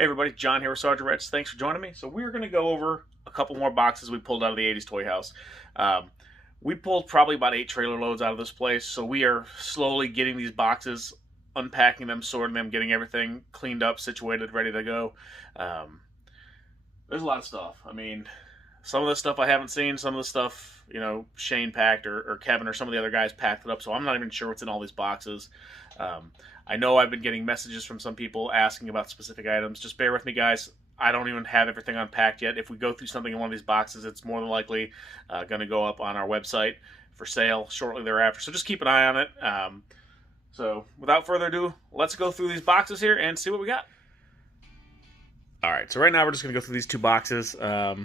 Hey everybody, John here with Sergeant Reds. Thanks for joining me. So we're going to go over a couple more boxes we pulled out of the 80s toy house. We pulled probably about 8 trailer loads out of this place, so we are slowly getting these boxes, unpacking them, sorting them, getting everything cleaned up, situated, ready to go. There's a lot of stuff. I mean, some of the stuff I haven't seen, some of the stuff, Shane packed or Kevin or some of the other guys packed it up, so I'm not even sure what's in all these boxes. I know I've been getting messages from some people asking about specific items. Just bear with me, guys. I don't even have everything unpacked yet. If we go through something in one of these boxes, it's more than likely going to go up on our website for sale shortly thereafter. So just keep an eye on it. So without further ado, let's go through these boxes here and see what we got. All right, so right now we're just going to go through these two boxes. I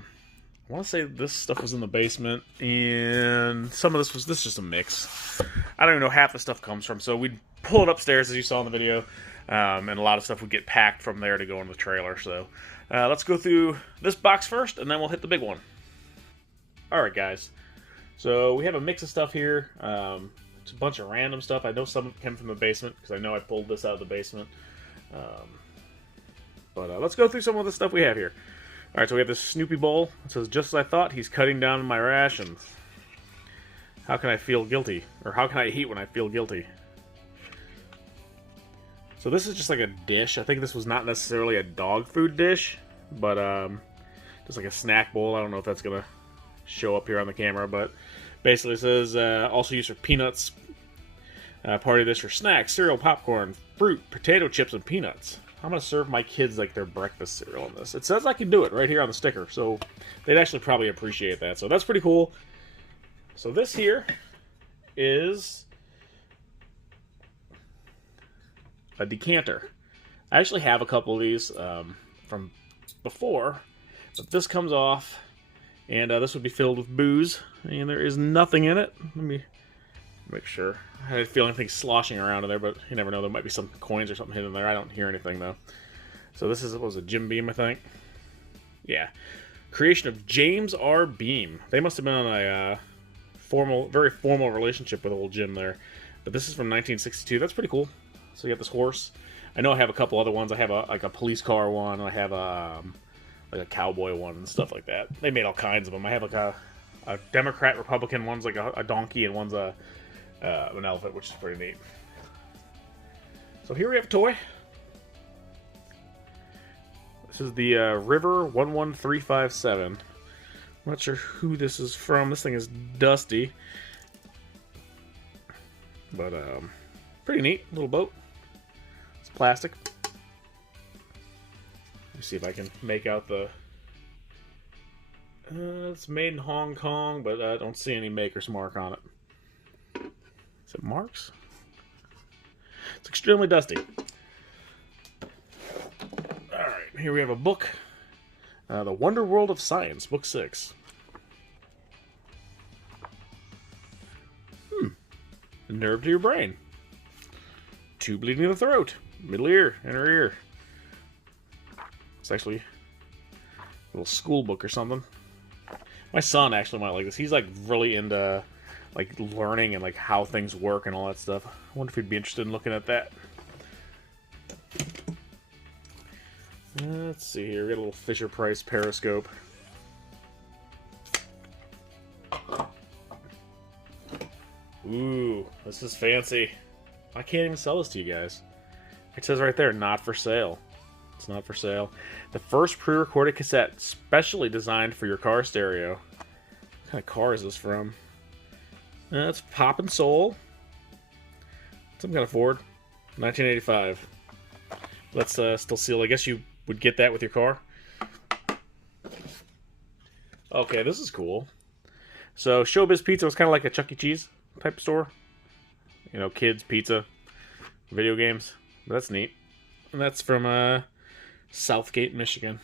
want to say this stuff was in the basement, and some of this is just a mix. I don't even know half the stuff comes from, so we'd pull it upstairs, as you saw in the video, and a lot of stuff would get packed from there to go in the trailer. So let's go through this box first, and then we'll hit the big one. All right, guys. So we have a mix of stuff here. It's a bunch of random stuff. I know some of it came from the basement, because I know I pulled this out of the basement. But let's go through some of the stuff we have here. All right, so we have this Snoopy Bowl. It says, "Just as I thought, he's cutting down my rations. How can I feel guilty? Or how can I eat when I feel guilty?" So this is just like a dish. I think this was not necessarily a dog food dish, but just like a snack bowl. I don't know if that's going to show up here on the camera, but basically it says, also used for peanuts. Party dish for snacks, cereal, popcorn, fruit, potato chips, and peanuts. I'm going to serve my kids like their breakfast cereal in this. It says I can do it right here on the sticker, so they'd actually probably appreciate that. So that's pretty cool. So this here is a decanter. I actually have a couple of these from before, but this comes off, and this would be filled with booze, and there is nothing in it. Let me make sure. I had a feeling things sloshing around in there, but you never know. There might be some coins or something hidden there. I don't hear anything, though. So this is, what was it, Jim Beam, I think? Yeah. Creation of James R. Beam. They must have been on a very formal relationship with old Jim there. But this is from 1962. That's pretty cool. So you have this horse. I know I have a couple other ones. I have a police car one. I have like a cowboy one and stuff like that. They made all kinds of them. I have like a Democrat, Republican. One's like a donkey, and one's an elephant, which is pretty neat. So here we have a toy. This is the River 11357. I'm not sure who this is from. This thing is dusty, but pretty neat little boat. It's plastic. Let me see if I can make out the. It's made in Hong Kong, but I don't see any maker's mark on it. Is it marks? It's extremely dusty. Alright, here we have a book. The Wonder World of Science, Book 6. The nerve to your brain. Tube leading to the throat. Middle ear, inner ear. It's actually a little school book or something. My son actually might like this. He's like really into like learning and like how things work and all that stuff. I wonder if he'd be interested in looking at that. Let's see here. We got a little Fisher-Price Periscope. Ooh, this is fancy. I can't even sell this to you guys. It says right there, not for sale. It's not for sale. The first pre-recorded cassette specially designed for your car stereo. What kind of car is this from? It's Poppin' Soul. Some kind of Ford. 1985. That's still sealed. I guess you would get that with your car. Okay, this is cool. So, Showbiz Pizza was kind of like a Chuck E. Cheese type store. You know, kids, pizza, video games. That's neat. And that's from Southgate, Michigan.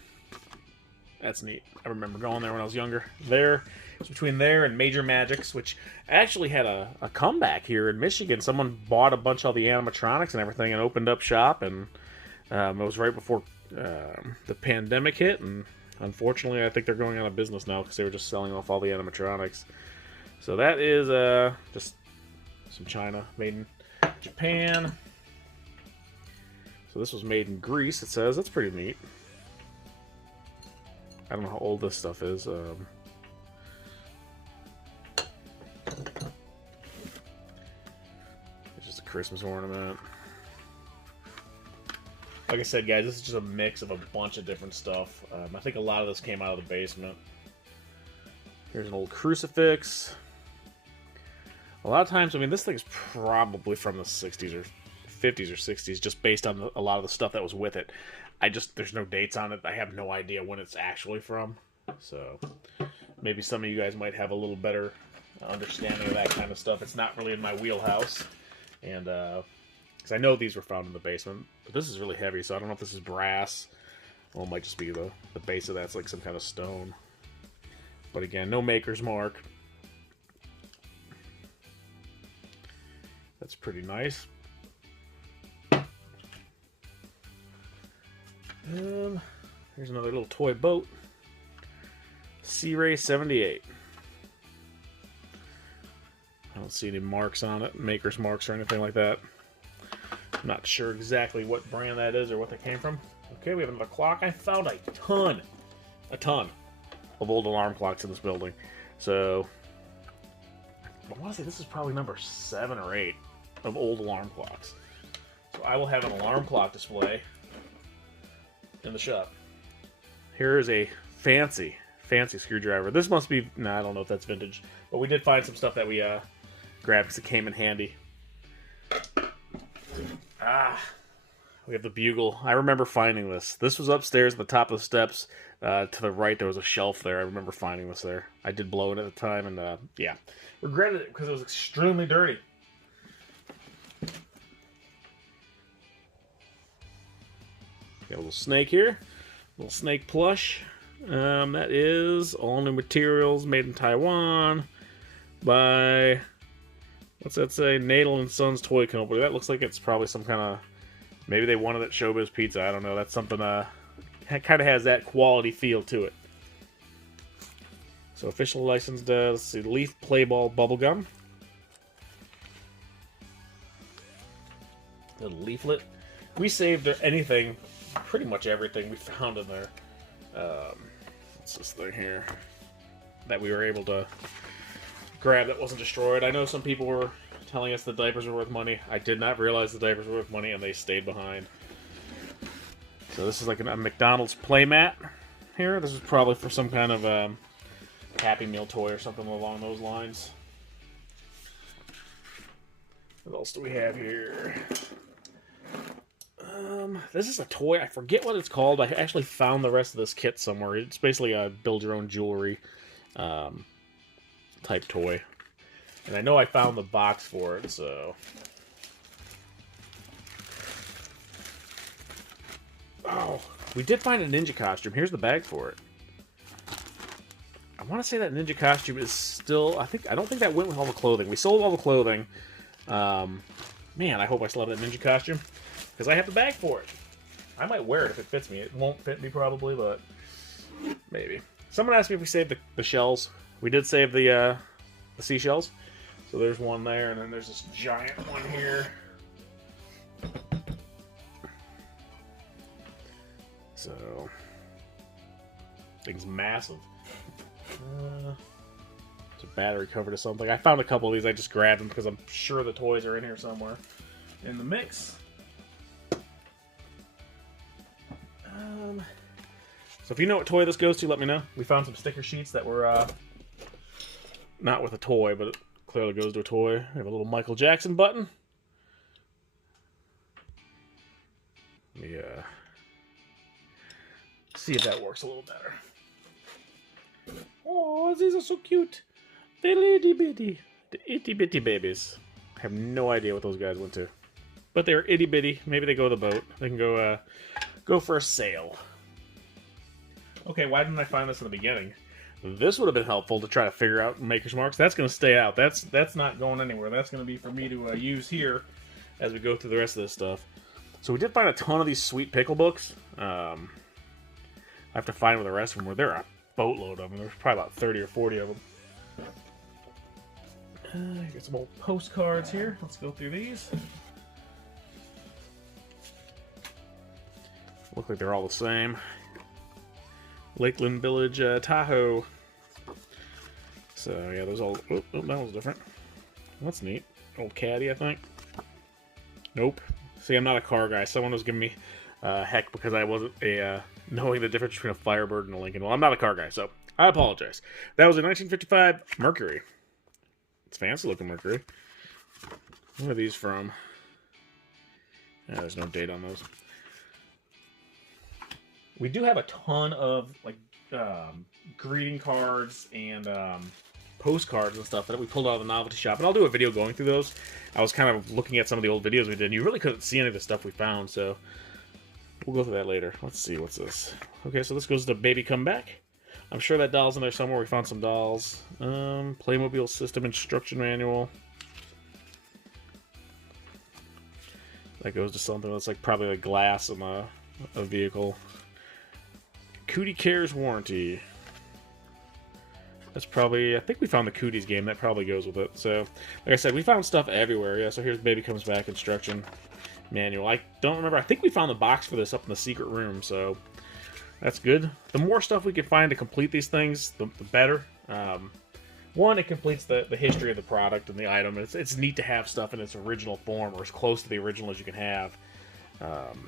That's neat. I remember going there when I was younger. There. It's between there and Major Magics, which actually had a comeback here in Michigan. Someone bought a bunch of the animatronics and everything and opened up shop, and it was right before the pandemic hit, and unfortunately I think they're going out of business now because they were just selling off all the animatronics. So that is just some China, made in Japan. So this was made in Greece, it says. That's pretty neat. I don't know how old this stuff is. It's just a Christmas ornament. Like I said, guys, this is just a mix of a bunch of different stuff. I think a lot of this came out of the basement. Here's an old crucifix. A lot of times, I mean, this thing's probably from the 60s or 50s or 60s, just based on a lot of the stuff that was with it. There's no dates on it. I have no idea when it's actually from. So, maybe some of you guys might have a little better understanding of that kind of stuff. It's not really in my wheelhouse. And, because I know these were found in the basement. But this is really heavy, so I don't know if this is brass. Well, it might just be the base of that's like some kind of stone. But again, no maker's mark. That's pretty nice. Here's another little toy boat. Sea Ray 78. I don't see any marks on it, maker's marks or anything like that. I'm not sure exactly what brand that is or what they came from. Okay, we have another clock. I found a ton of old alarm clocks in this building. So, I want to say this is probably number 7 or 8 of old alarm clocks. So I will have an alarm clock display in the shop. Here is a fancy screwdriver. This must be, I don't know if that's vintage, but we did find some stuff that we grabbed because it came in handy. We have the bugle. I remember finding this. This was upstairs at the top of the steps. To the right, there was a shelf there. I remember finding this there. I did blow it at the time, and yeah. Regretted it because it was extremely dirty. Got a little snake here. Little snake plush. That is all new materials, made in Taiwan by, what's that say? Nadel and Sons Toy Company. That looks like it's probably some kind of, maybe they wanted it at Showbiz Pizza. I don't know. That's something kind of has that quality feel to it. So official licensed, let's see, Leaf Playball Bubblegum. Little leaflet. We saved anything, pretty much everything we found in there. What's this thing here that we were able to grab that wasn't destroyed? I know some people were telling us the diapers were worth money. I did not realize the diapers were worth money, and they stayed behind. So this is like a McDonald's playmat here. This is probably for some kind of Happy Meal toy or something along those lines. What else do we have here? This is a toy. I forget what it's called. I actually found the rest of this kit somewhere. It's basically a build-your-own jewelry type toy. And I know I found the box for it, so... Oh, we did find a ninja costume. Here's the bag for it. I want to say that ninja costume is still... I don't think that went with all the clothing. We sold all the clothing. Man, I hope I still have that ninja costume. Because I have the bag for it. I might wear it if it fits me. It won't fit me probably, but maybe. Someone asked me if we saved the shells. We did save the seashells. So there's one there, and then there's this giant one here. So, thing's massive. It's a battery cover to something. I found a couple of these. I just grabbed them because I'm sure the toys are in here somewhere in the mix. So if you know what toy this goes to, let me know. We found some sticker sheets that were not with a toy, but it clearly goes to a toy. We have a little Michael Jackson button. Let me see if that works a little better. Oh, these are so cute. They're itty bitty. The itty bitty babies. I have no idea what those guys went to. But they're itty bitty. Maybe they go to the boat. They can go for a sail. Okay, why didn't I find this in the beginning? This would have been helpful to try to figure out maker's marks. That's going to stay out. That's not going anywhere. That's going to be for me to use here as we go through the rest of this stuff. So we did find a ton of these sweet pickle books. I have to find where the rest of them were. There are a boatload of them. There's probably about 30 or 40 of them. Got some old postcards here. Let's go through these. Look like they're all the same. Lakeland Village, Tahoe. So yeah, there's all. Oh, that was different. That's neat. Old caddy, I think. Nope. See, I'm not a car guy. Someone was giving me heck because I wasn't knowing the difference between a Firebird and a Lincoln. Well, I'm not a car guy, so I apologize. That was a 1955 Mercury. It's fancy looking Mercury. What are these from? Yeah, there's no date on those. We do have a ton of like greeting cards and postcards and stuff that we pulled out of the novelty shop, and I'll do a video going through those. I was kind of looking at some of the old videos we did, and you really couldn't see any of the stuff we found, so we'll go through that later. Let's see, what's this? Okay, so this goes to Baby Come Back. I'm sure that doll's in there somewhere. We found some dolls. Playmobil System Instruction Manual. That goes to something that's like probably a glass on a vehicle. Cootie Cares Warranty. That's probably, I think we found the Cooties game. That probably goes with it. So, like I said, we found stuff everywhere. Yeah, so here's Baby Comes Back Instruction Manual. I don't remember. I think we found the box for this up in the secret room, so that's good. The more stuff we can find to complete these things, the better. One, it completes the history of the product and the item. It's neat to have stuff in its original form, or as close to the original as you can have.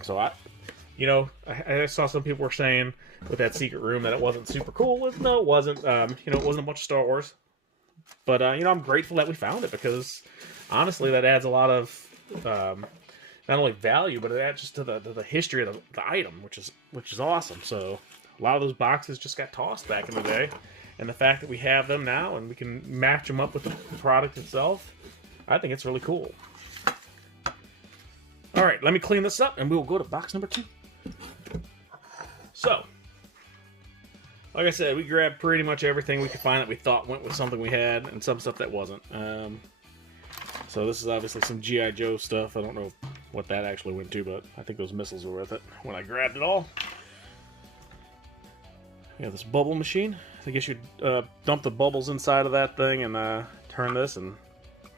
So I saw some people were saying with that secret room that it wasn't super cool. No, it wasn't. It wasn't a bunch of Star Wars. But I'm grateful that we found it, because honestly, that adds a lot of not only value, but it adds just to the history of the item, which is awesome. So a lot of those boxes just got tossed back in the day, and the fact that we have them now and we can match them up with the product itself, I think it's really cool. All right, let me clean this up, and we will go to box number 2. So, like I said, we grabbed pretty much everything we could find that we thought went with something we had, and some stuff that wasn't. So this is obviously some G.I. Joe stuff. I don't know what that actually went to, but I think those missiles were worth it when I grabbed it all. We have this bubble machine. I guess you dump the bubbles inside of that thing and turn this, and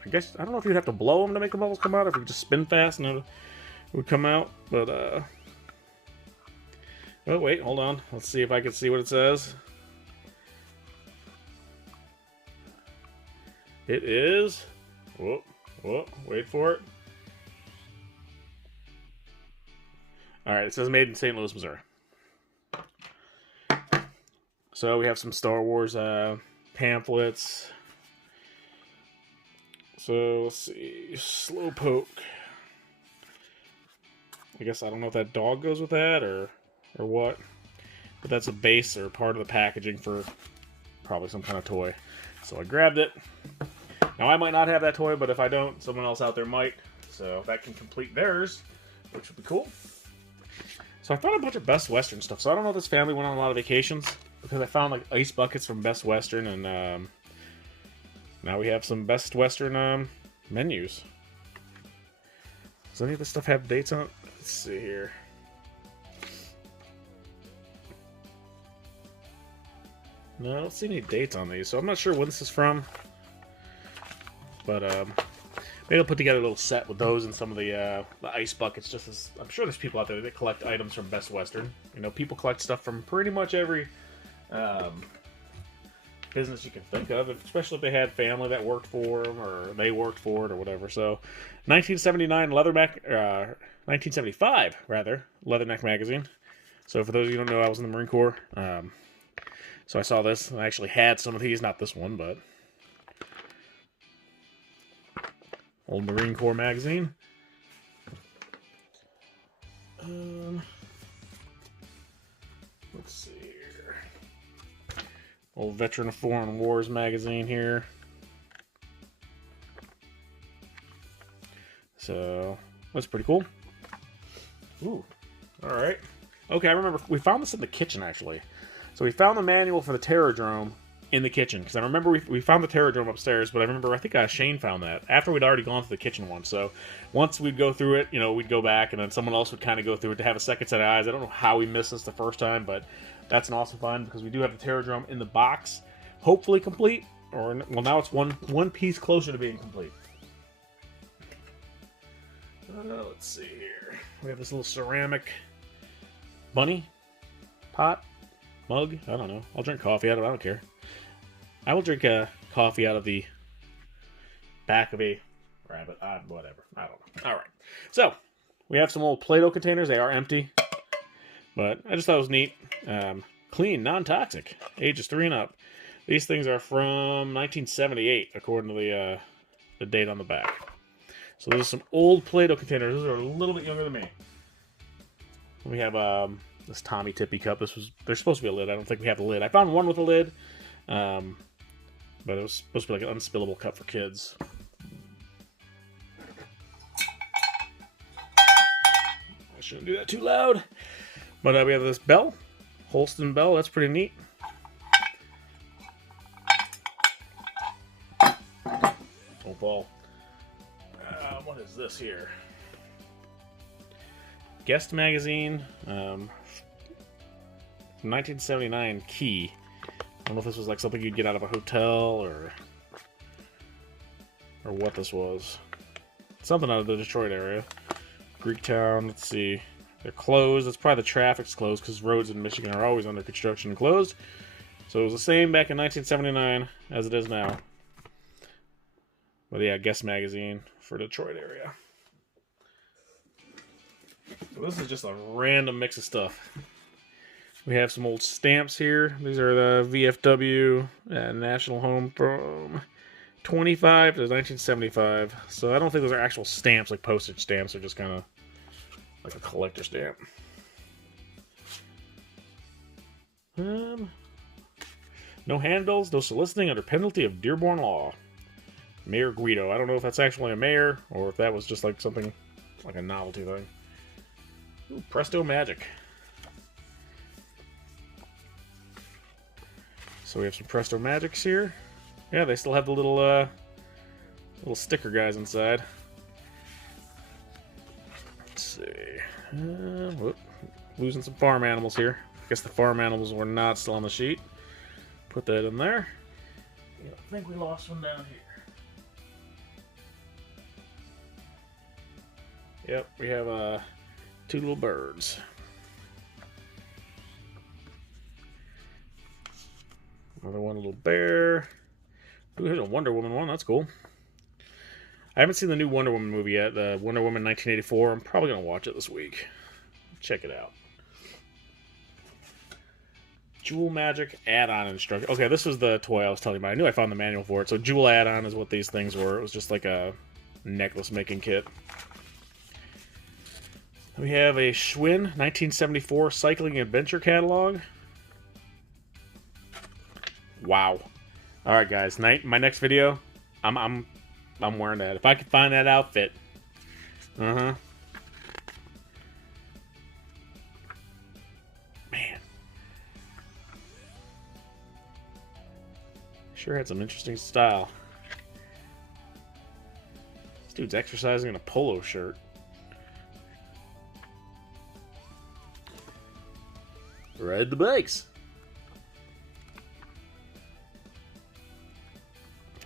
I don't know if you'd have to blow them to make the bubbles come out, or if you could just spin fast and it would come out, but oh wait, hold on. Let's see if I can see what it says. It is... Whoa, wait for it. Alright, it says made in St. Louis, Missouri. So we have some Star Wars pamphlets. So let's see, Slowpoke. I guess I don't know if that dog goes with that or what, but that's a base or part of the packaging for probably some kind of toy. So I grabbed it. Now I might not have that toy, but if I don't, someone else out there might. So that can complete theirs, which would be cool. So I found a bunch of Best Western stuff. So I don't know if this family went on a lot of vacations, because I found like ice buckets from Best Western, and now we have some Best Western menus. Does any of this stuff have dates on it? Let's see here. No, I don't see any dates on these, so I'm not sure when this is from. But maybe I'll put together a little set with those and some of the ice buckets. Just as I'm sure there's people out there that collect items from Best Western. People collect stuff from pretty much every business you can think of, especially if they had family that worked for them, or they worked for it, or whatever. So, 1975 rather, Leatherneck magazine. So for those of you who don't know, I was in the Marine Corps. So I saw this, and I actually had some of these, not this one, but old Marine Corps magazine. Let's see here. Old Veteran of Foreign Wars magazine here. So that's pretty cool. Ooh, all right. Okay, I remember we found this in the kitchen actually. So we found the manual for the Terrordrome in the kitchen, because I remember we found the Terrordrome upstairs, but I think Shane found that after we'd already gone to the kitchen one. So once we'd go through it, we'd go back, and then someone else would kind of go through it to have a second set of eyes. I don't know how we missed this the first time, but that's an awesome find, because we do have the Terrordrome in the box, hopefully complete, or well, now it's one piece closer to being complete. Let's see here. We have this little ceramic bunny pot. mug. I don't know. I'll drink coffee out of it. I don't care. I will drink coffee out of the back of a rabbit. Whatever. I don't know. All right. So, we have some old Play-Doh containers. They are empty. But I just thought it was neat. Clean, non-toxic. Ages 3 and up. These things are from 1978, according to the date on the back. So those are some old Play-Doh containers. Those are a little bit younger than me. We have this Tommy Tippy cup. There's supposed to be a lid. I don't think we have the lid. I found one with a lid. But it was supposed to be like an unspillable cup for kids. I shouldn't do that too loud. But we have this bell. Holston bell. That's pretty neat. Don't fall. What is this here? Guest magazine. 1979 key. I don't know if this was like something you'd get out of a hotel or what this was. Something out of the Detroit area. Greektown, let's see. They're closed. It's probably the traffic's closed because roads in Michigan are always under construction and closed. So it was the same back in 1979 as it is now. But yeah, Guest magazine for Detroit area. So this is just a random mix of stuff. We have some old stamps here. These are the VFW National Home from 25 to 1975. So I don't think those are actual stamps, like postage stamps. They're just kind of like a collector stamp. No handbills, no soliciting under penalty of Dearborn law. Mayor Guido. I don't know if that's actually a mayor or if that was just like something like a novelty thing. Ooh, Presto Magic. So we have some Presto Magics here. Yeah, they still have the little sticker guys inside. Let's see. Whoop. Losing some farm animals here. I guess the farm animals were not still on the sheet. Put that in there. Yeah, I think we lost one down here. Yep, we have 2 little birds. Another one, little bear. Ooh, here's a Wonder Woman one. That's cool. I haven't seen the new Wonder Woman movie yet. The Wonder Woman 1984. I'm probably going to watch it this week. Check it out. Jewel Magic add-on instruction. Okay, this was the toy I was telling you about. I knew I found the manual for it. So Jewel add-on is what these things were. It was just like a necklace making kit. We have a Schwinn 1974 Cycling Adventure Catalog. Wow. All right, guys. My next video, I'm wearing that. If I could find that outfit. Man. Sure had some interesting style. This dude's exercising in a polo shirt. Ride the bikes.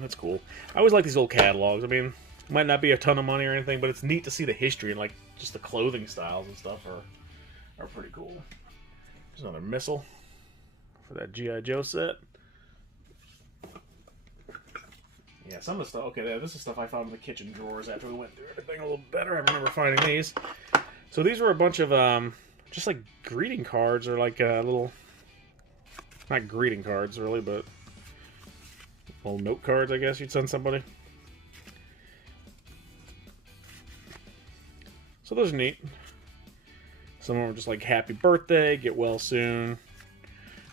That's cool. I always like these old catalogs. I mean, it might not be a ton of money or anything, but it's neat to see the history and like just the clothing styles and stuff are pretty cool. There's another missile for that G.I. Joe set. Yeah, some of the stuff. Okay, this is stuff I found in the kitchen drawers after we went through everything a little better. I remember finding these. So these were a bunch of just like greeting cards or like little, not greeting cards really, but little note cards, I guess you'd send somebody. So those are neat. Some of them are just like happy birthday, get well soon,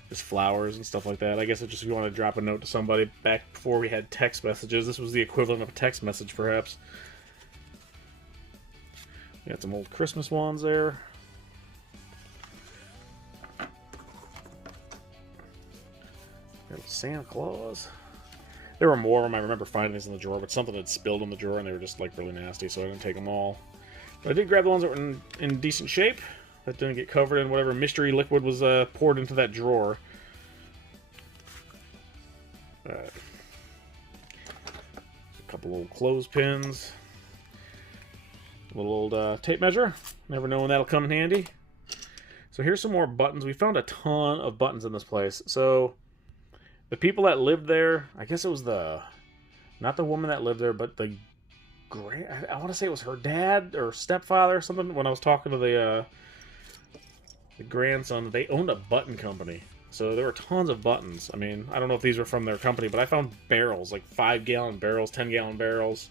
just flowers and stuff like that. I guess it's just if you want to drop a note to somebody. Back before we had text messages, this was the equivalent of a text message perhaps. We got some old Christmas ones there. Santa Claus. There were more of them. I remember finding these in the drawer, but something had spilled in the drawer and they were just like really nasty, so I didn't take them all. But I did grab the ones that were in decent shape, that didn't get covered in whatever mystery liquid was poured into that drawer. A couple old clothespins. A little old tape measure. Never know when that'll come in handy. So here's some more buttons. We found a ton of buttons in this place. So the people that lived there, I guess it was not the woman that lived there, but I want to say it was her dad or stepfather or something. When I was talking to the grandson, they owned a button company. So there were tons of buttons. I mean, I don't know if these were from their company, but I found barrels, like 5-gallon barrels, 10-gallon barrels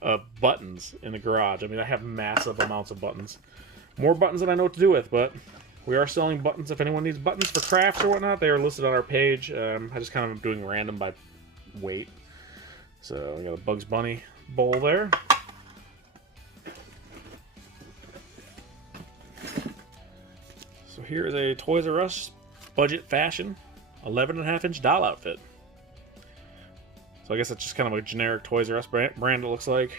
of buttons in the garage. I mean, I have massive amounts of buttons. More buttons than I know what to do with, but we are selling buttons. If anyone needs buttons for crafts or whatnot, they are listed on our page. I just kind of am doing random by weight. So we got a Bugs Bunny bowl there. So here is a Toys R Us budget fashion 11.5-inch doll outfit. So I guess it's just kind of a generic Toys R Us brand it looks like.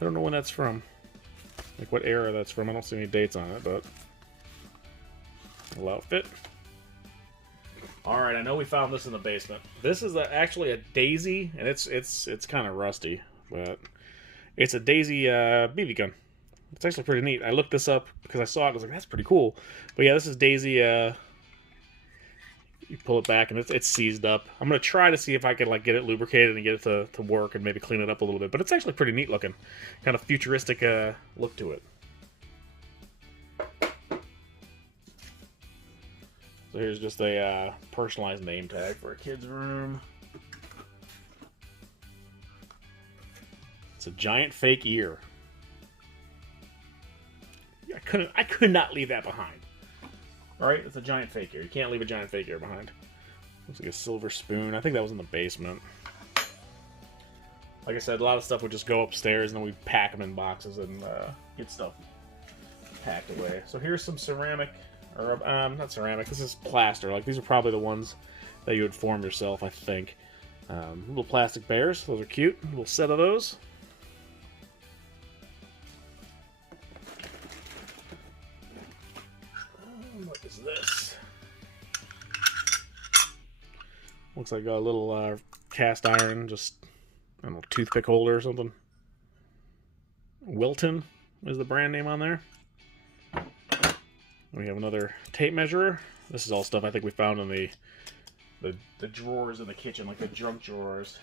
I don't know when that's from. Like what era that's from. I don't see any dates on it, but little outfit. Alright, I know we found this in the basement. This is actually a Daisy, and it's kind of rusty, but it's a Daisy BB gun. It's actually pretty neat. I looked this up because I saw it. I was like, that's pretty cool. But yeah, this is Daisy. You pull it back and it's seized up. I'm gonna try to see if I can like get it lubricated and get it to work and maybe clean it up a little bit. But it's actually pretty neat looking, kind of futuristic look to it. So here's just a personalized name tag for a kid's room. It's a giant fake ear. I could not leave that behind. Alright, it's a giant fake ear. You can't leave a giant fake ear behind. Looks like a silver spoon. I think that was in the basement. Like I said, a lot of stuff would just go upstairs and then we'd pack them in boxes and get stuff packed away. So here's some ceramic, or not ceramic, this is plaster. Like these are probably the ones that you would form yourself, I think. Little plastic bears, those are cute. A little set of those. What is this? Looks like a little cast iron, just, I don't know, toothpick holder or something. Wilton is the brand name on there. We have another tape measurer. This is all stuff I think we found in the drawers in the kitchen, like the junk drawers.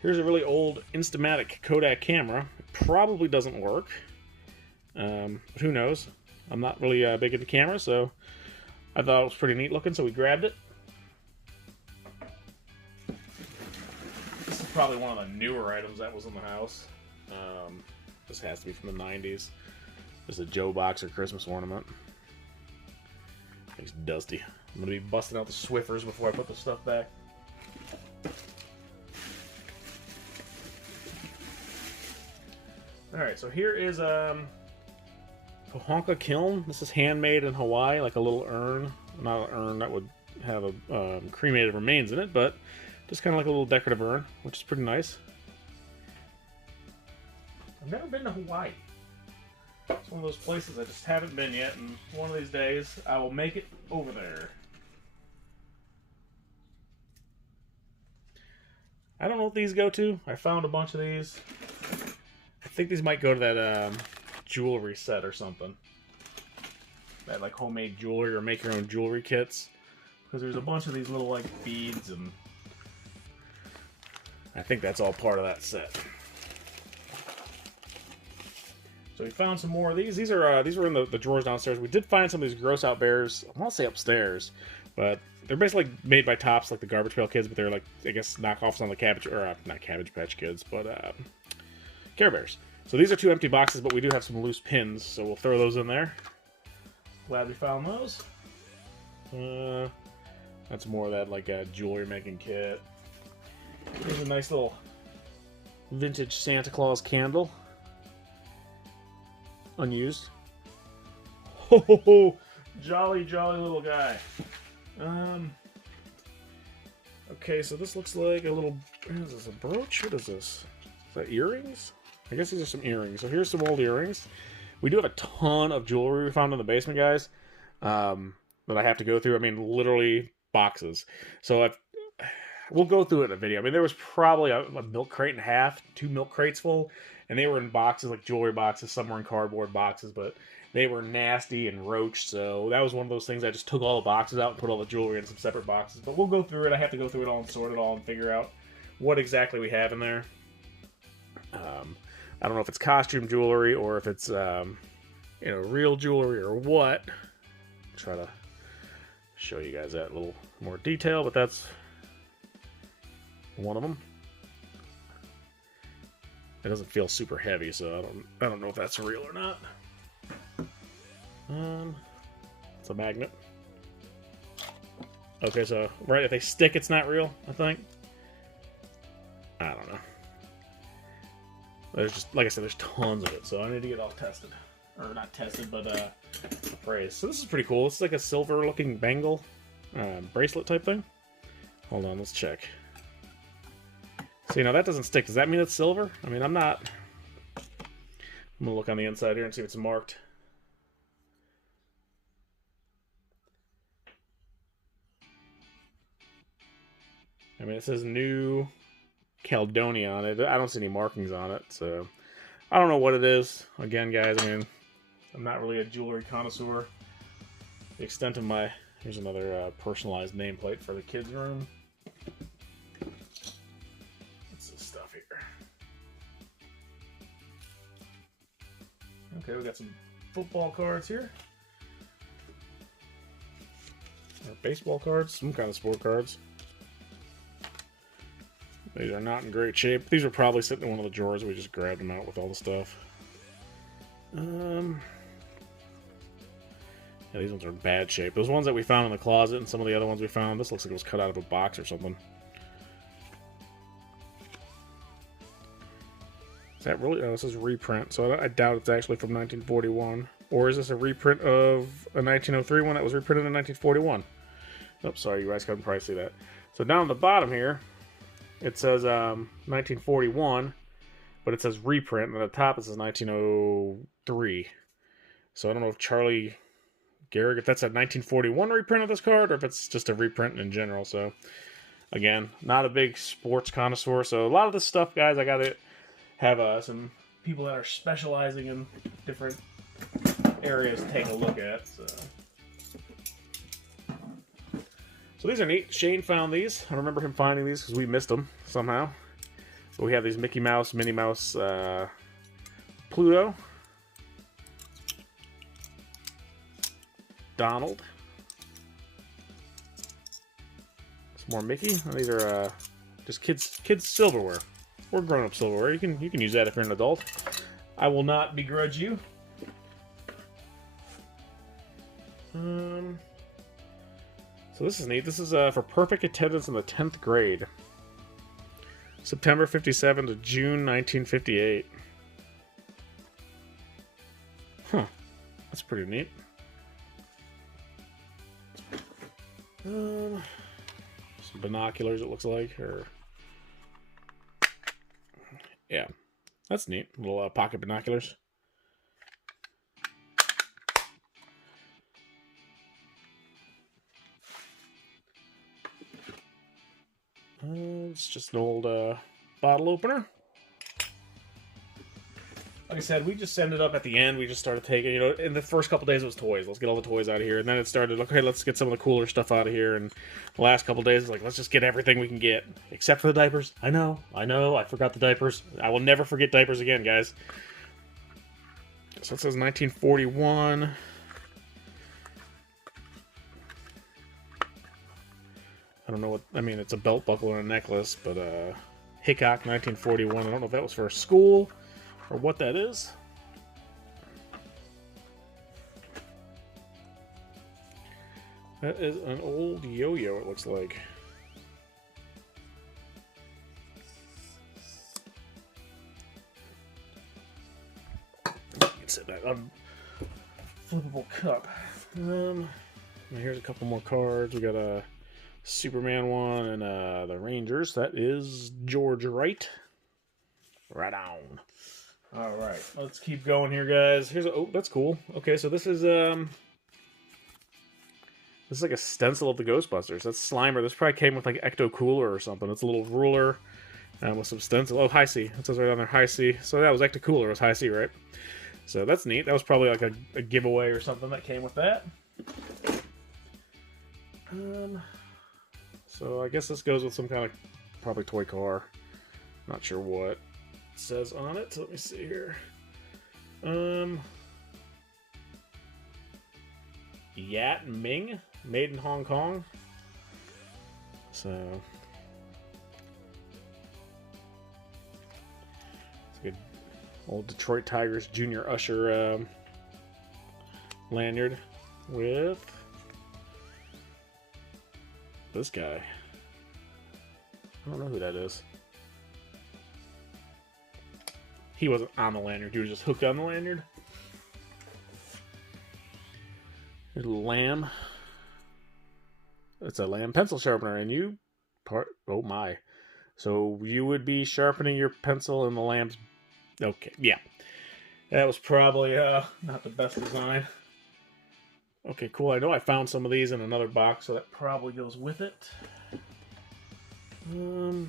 Here's a really old Instamatic Kodak camera. It probably doesn't work, but who knows? I'm not really big into cameras, so I thought it was pretty neat looking, so we grabbed it. This is probably one of the newer items that was in the house. This has to be from the 90s. This is a Joe Boxer Christmas ornament. It's dusty. I'm going to be busting out the Swiffers before I put the stuff back. Alright, so here is a Honka Kiln. This is handmade in Hawaii, like a little urn. Not an urn that would have a cremated remains in it, but just kind of like a little decorative urn, which is pretty nice. I've never been to Hawaii. It's one of those places I just haven't been yet, and one of these days I will make it over there. I don't know what these go to. I found a bunch of these. I think these might go to that jewelry set or something. That like homemade jewelry or make your own jewelry kits. Because there's a bunch of these little like beads, and I think that's all part of that set. So we found some more of these. These were in the drawers downstairs. We did find some of these gross out bears. I want to say upstairs, but they're basically made by Tops, like the Garbage Pail Kids, but they're like, I guess, knockoffs on the not Cabbage Patch Kids, but Care Bears. So these are 2 empty boxes, but we do have some loose pins, so we'll throw those in there. Glad we found those. That's more of that like jewelry making kit. Here's a nice little vintage Santa Claus candle. Unused. Ho ho ho! Jolly, jolly little guy. Okay, so this looks like a little... Is this a brooch? What is this? Is that earrings? I guess these are some earrings. So here's some old earrings. We do have a ton of jewelry we found in the basement, guys, that I have to go through. I mean, literally boxes. So we'll go through it in a video. I mean, there was probably a milk crate and a half, 2 milk crates full, and they were in boxes, like jewelry boxes. Some were in cardboard boxes, but they were nasty and roached. So that was one of those things. I just took all the boxes out and put all the jewelry in some separate boxes. But we'll go through it. I have to go through it all and sort it all and figure out what exactly we have in there. I don't know if it's costume jewelry or if it's real jewelry or what. Try to show you guys that a little more detail, but that's one of them. It doesn't feel super heavy, so I don't know if that's real or not. It's a magnet. Okay, so right, if they stick, it's not real, I think. I don't know. There's just, like I said, there's tons of it, so I need to get all tested. Or not tested, but appraised. So this is pretty cool. It's like a silver-looking bangle bracelet type thing. Hold on, let's check. See, now that doesn't stick. Does that mean it's silver? I mean, I'm not... I'm gonna look on the inside here and see if it's marked. I mean, it says New Caledonia on it. I don't see any markings on it, so I don't know what it is. Again, guys, I mean, I'm not really a jewelry connoisseur. The extent of my... Here's another personalized nameplate for the kids' room. What's this stuff here? Okay, we got some football cards here. Or baseball cards, some kind of sport cards. These are not in great shape. These are probably sitting in one of the drawers. We just grabbed them out with all the stuff. Yeah, these ones are in bad shape. Those ones that we found in the closet and some of the other ones we found, this looks like it was cut out of a box or something. Is that really? Oh, this is a reprint, so I doubt it's actually from 1941. Or is this a reprint of a 1903 one that was reprinted in 1941? Oops, sorry, you guys couldn't probably see that. So down at the bottom here, it says 1941, but it says reprint, and at the top it says 1903. So I don't know if Charlie Garrick, if that's a 1941 reprint of this card, or if it's just a reprint in general. So, again, not a big sports connoisseur. So a lot of this stuff, guys, I got to have some people that are specializing in different areas take a look at. So these are neat. Shane found these. I remember him finding these because we missed them somehow. But we have these Mickey Mouse, Minnie Mouse, Pluto, Donald, some more Mickey. And these are just kids silverware or grown-up silverware. You can use that if you're an adult. I will not begrudge you. So this is neat. This is for perfect attendance in the 10th grade. September 57 to June 1958. Huh. That's pretty neat. Some binoculars, it looks like. Yeah. That's neat. Little pocket binoculars. It's just an old bottle opener. Like I said, we just ended up at the end. We just started taking, in the first couple days it was toys. Let's get all the toys out of here. And then it started, okay, let's get some of the cooler stuff out of here. And the last couple days, it's like, let's just get everything we can get. Except for the diapers. I know. I forgot the diapers. I will never forget diapers again, guys. So it says 1941. I don't know what, I mean, it's a belt buckle and a necklace, but Hickok 1941. I don't know if that was for a school or what that is. That is an old yo-yo, it looks like. You can set that unflippable cup. Here's a couple more cards. We got a Superman one and the Rangers. That is George Wright. Right on. All right, let's keep going here, guys. Oh, that's cool. Okay, so this is like a stencil of the Ghostbusters. That's Slimer. This probably came with like Ecto Cooler or something. It's a little ruler. with some stencil. Oh, high C. It says right on there, high C. So that was Ecto Cooler was high C, right? So that's neat. That was probably like a giveaway or something that came with that. So I guess this goes with some kind of probably toy car. Not sure what it says on it. So let me see here. Yat Ming, made in Hong Kong. So it's a good old Detroit Tigers Junior Usher lanyard with this guy. I don't know who that is. He wasn't on the lanyard. He was just hooked on the lanyard. There's a lamb. It's a lamb pencil sharpener, and you oh my. So you would be sharpening your pencil in the lamb's. Okay, yeah. That was probably not the best design. Okay, cool. I know I found some of these in another box, so that probably goes with it. Little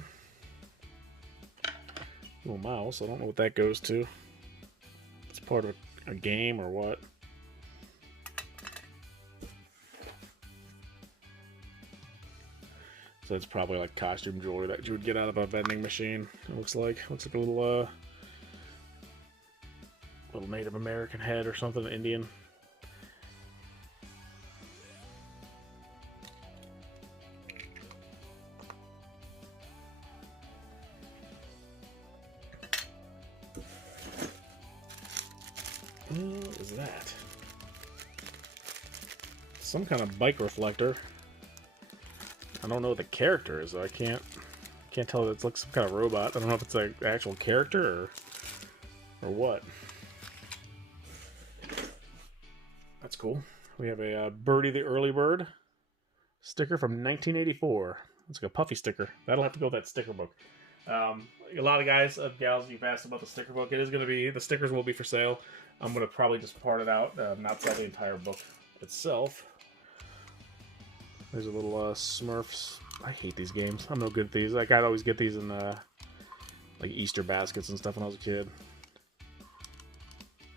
mouse. I don't know what that goes to. It's part of a game or what. So it's probably like costume jewelry that you would get out of a vending machine. It looks like a little Native American head or something, Indian. What is that? Some kind of bike reflector. I don't know what the character is, though. I can't tell if it's like some kind of robot. I don't know if it's an actual character or what. That's cool. We have a Birdie the Early Bird sticker from 1984. It's like a puffy sticker. That'll have to go with that sticker book. A lot of guys, gals, you've asked about the sticker book. It is going to be, the stickers will be for sale. I'm going to probably just part it out, not sell the entire book itself. There's a little Smurfs. I hate these games. I'm no good at these. Like, I'd always get these in like Easter baskets and stuff when I was a kid.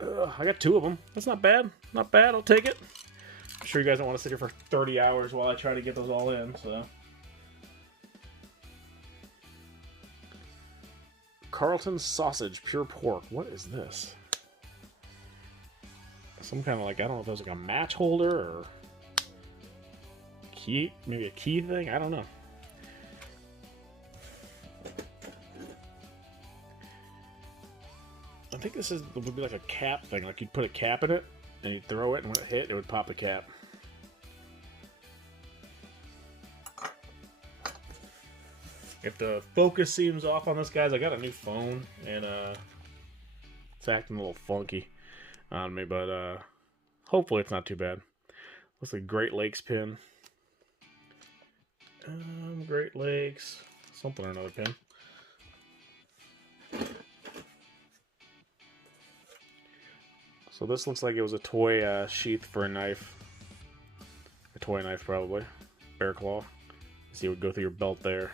I got 2 of them. That's not bad. Not bad. I'll take it. I'm sure you guys don't want to sit here for 30 hours while I try to get those all in, so. Carlton Sausage Pure Pork. What is this? Some kind of like, I don't know if it was like a match holder or key, maybe a key thing. I don't know. I think this would be like a cap thing. Like you'd put a cap in it and you'd throw it, and when it hit, it would pop the cap. If the focus seems off on this, guys, I got a new phone and it's acting a little funky on me, but hopefully it's not too bad. Looks like Great Lakes pin. Great Lakes, something or another pin. So this looks like it was a toy sheath for a knife. A toy knife, probably. Bear claw. See, it would go through your belt there.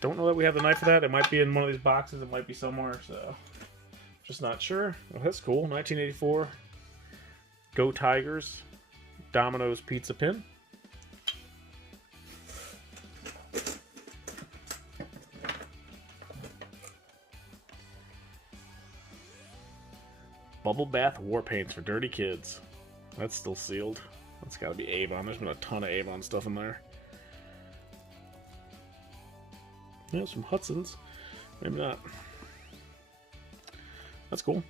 Don't know that we have the knife for that. It might be in one of these boxes. It might be somewhere, so just not sure. Well, that's cool. 1984. Go Tigers. Domino's pizza pin. Bubble Bath War Paints for dirty kids. That's still sealed. That's got to be Avon. There's been a ton of Avon stuff in there. Yeah, some Hudson's. Maybe not. That's cool.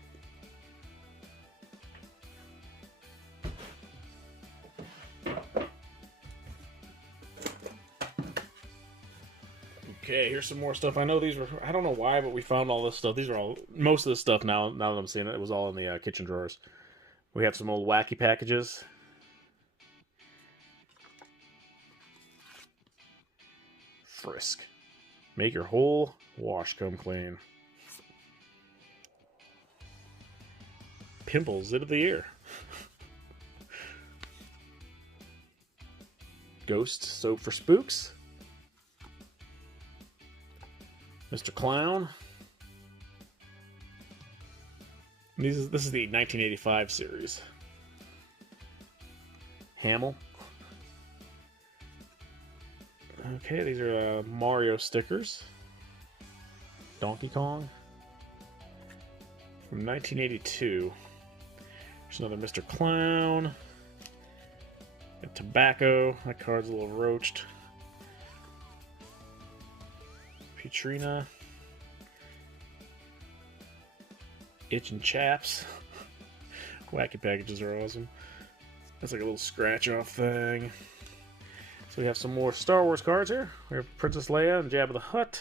Okay, here's some more stuff. I know these were, I don't know why, but we found all this stuff. These are all, most of this stuff now that I'm seeing it, it was all in the kitchen drawers. We have some old wacky packages. Frisk. Make your whole wash come clean. Pimples into the ear. Ghost soap for spooks. Mr. Clown. This is the 1985 series. Hamill. Okay, these are Mario stickers. Donkey Kong. From 1982. There's another Mr. Clown. Got Tobacco. That card's a little roached. Petrina. Itching Chaps. Wacky packages are awesome. That's like a little scratch off thing. So we have some more Star Wars cards here. We have Princess Leia and Jabba the Hutt.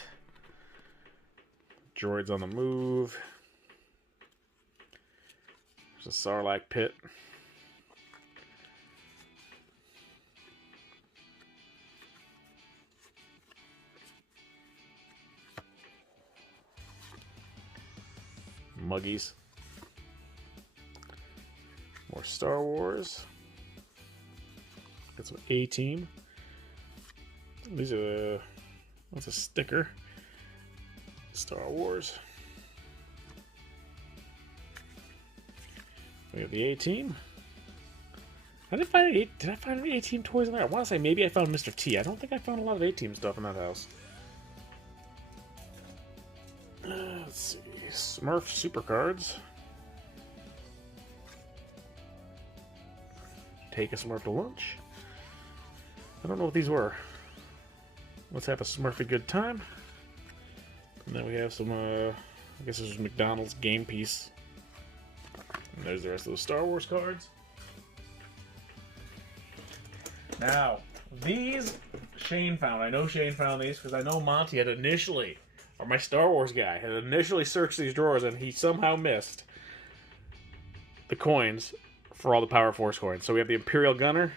Droids on the move. There's a Sarlacc pit. Muggies. More Star Wars. Got some A-Team. These are that's a sticker. Star Wars. We have the A-Team. Did I find any A-Team toys in there? I want to say maybe I found Mr. T. I don't think I found a lot of A-Team stuff in that house. Let's see. Smurf Super Cards. Take a Smurf to lunch. I don't know what these were. Let's have a Smurfy good time. And then we have some, I guess this is McDonald's game piece. And there's the rest of the Star Wars cards. Now, these Shane found. I know Shane found these because I know Monty had initially, or my Star Wars guy, had initially searched these drawers and he somehow missed the coins for all the Power Force coins. So we have the Imperial Gunner,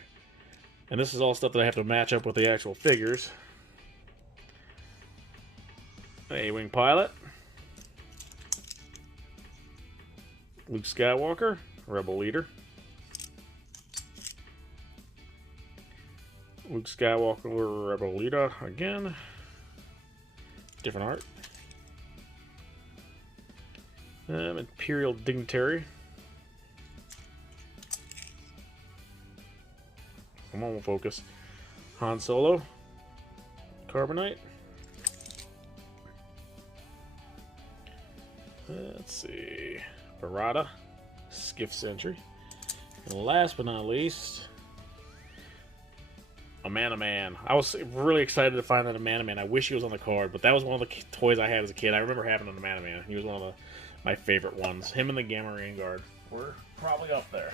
and this is all stuff that I have to match up with the actual figures. A-Wing Pilot. Luke Skywalker, Rebel Leader. Luke Skywalker, Rebel Leader again. Different art. Imperial Dignitary. Come on, we'll focus. Han Solo. Carbonite. Let's see. Barada. Skiff Sentry. And last but not least, a Man-O-Man. I was really excited to find that a Man-O-Man. I wish he was on the card, but that was one of the toys I had as a kid. I remember having a Man-O-Man. He was one of my favorite ones. Him and the Gamma Ray Guard were probably up there.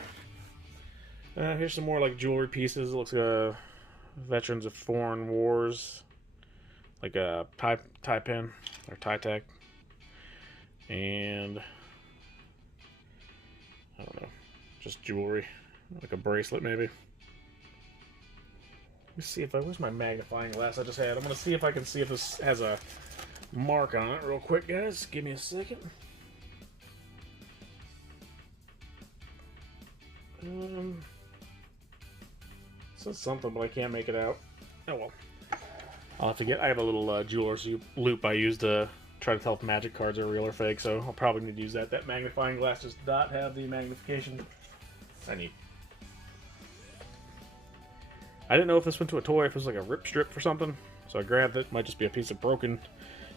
Here's some more like jewelry pieces. It looks like Veterans of Foreign Wars, like a tie pin or tie tack, and I don't know, just jewelry, like a bracelet maybe. Let me see if where's my magnifying glass I just had. I'm gonna see if I can see if this has a mark on it real quick, guys. Give me a second. Says something, but I can't make it out. Oh well. I'll have to get. I have a little jeweler's loop I use to try to tell if magic cards are real or fake, so I'll probably need to use that. That magnifying glass does not have the magnification I need. I didn't know if this went to a toy, if it was like a rip strip for something, so I grabbed it. Might just be a piece of broken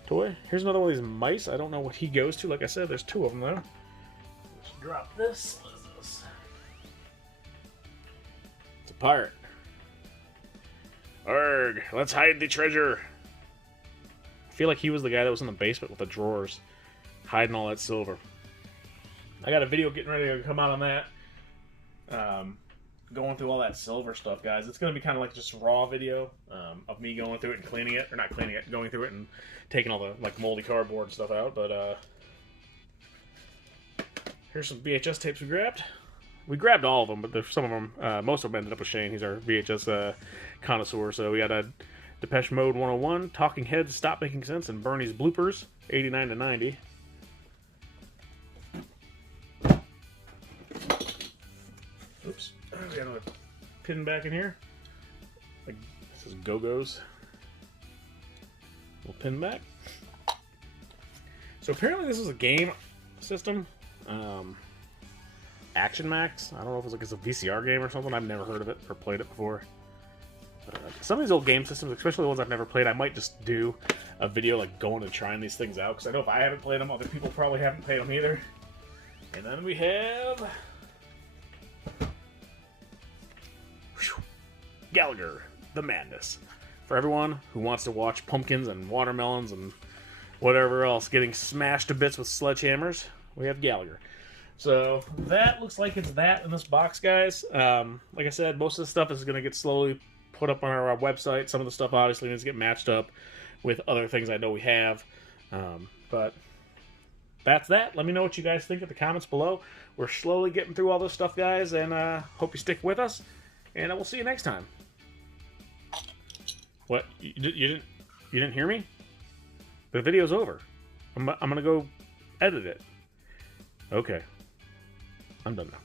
toy. Here's another one of these mice. I don't know what he goes to. Like I said, there's two of them though. Let's drop this. What is this? It's a pirate. Arrgh, let's hide the treasure. I feel like he was the guy that was in the basement with the drawers, hiding all that silver. I got a video getting ready to come out on that. Going through all that silver stuff, guys. It's going to be kind of like just a raw video of me going through it and cleaning it. Or not cleaning it, going through it and taking all the like moldy cardboard and stuff out. But here's some VHS tapes we grabbed. We grabbed all of them, but there's some of them, most of them ended up with Shane. He's our VHS connoisseur. So we got a Depeche Mode 101, Talking Heads, Stop Making Sense, and Bernie's Bloopers, 89 to 90. Oops. We got another pin back in here. Like, this is Go-Go's. Little pin back. So apparently this is a game system. Action Max. I don't know if it's a VCR game or something. I've never heard of it or played it before. Some of these old game systems, especially the ones I've never played, I might just do a video like going and trying these things out, because I know if I haven't played them, other people probably haven't played them either. And then we have Gallagher, the Madness. For everyone who wants to watch pumpkins and watermelons and whatever else getting smashed to bits with sledgehammers, we have Gallagher. So that looks like it's that in this box, guys. Like I said, most of the stuff is going to get slowly put up on our website. Some of the stuff obviously needs to get matched up with other things I know we have. But that's that. Let me know what you guys think in the comments below. We're slowly getting through all this stuff, guys, and hope you stick with us. And I will see you next time. What? You didn't hear me? The video's over. I'm gonna go edit it. Okay. I'm done now.